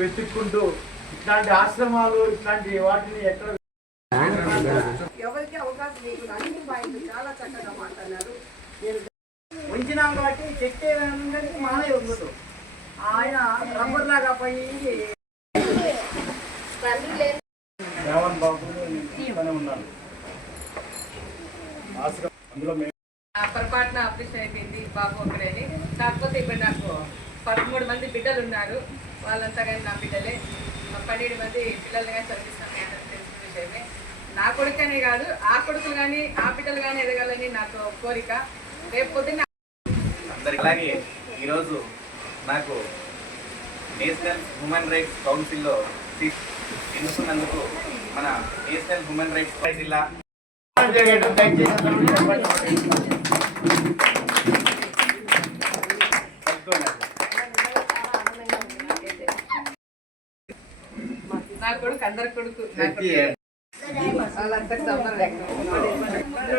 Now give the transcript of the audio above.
వెతుక్కుంటూ ఇట్లాంటి ఆశ్రమాలు ఇట్లాంటి వాటిని ఎక్కడ ఎవరికి అవకాశం లేకుండా అన్ని పాయింట్లు చాలా చక్కగా మాట్లాడారు. నేను ఉంచినాం కాబట్టి చెట్టే మానే ఉండదు ఆయన రబ్బర్ లాగా పోయి రేవన్ బాబు ఉన్నారు అందులో పొరపాటున ఆపరేషన్ అయిపోయింది. బాబు ఒకడేని కాకపోతే ఇప్పుడు నాకు పదమూడు మంది బిడ్డలు ఉన్నారు. వాళ్ళంతా కానీ నా బిడ్డలే. మా పన్నెండు మంది పిల్లల్ని కానీ చదివిస్తాను మీ అందరికీ తెలిసిన విషయమే. నా కొడుకనే కాదు ఆ కొడుకులు కానీ ఆ బిడ్డలు కానీ ఎదగాలని నాకు కోరిక. రేపు పొద్దున్న అందరికి అలాగే ఈరోజు నాకు నేషనల్ హ్యూమన్ రైట్స్ కౌన్సిల్లో సీట్ ఎన్నుకున్నందుకు మన నేషనల్ హ్యూమన్ రైట్స్ జిల్లా నా కొడుకు అందరి కొడుకు. సంబంధం లేకుండా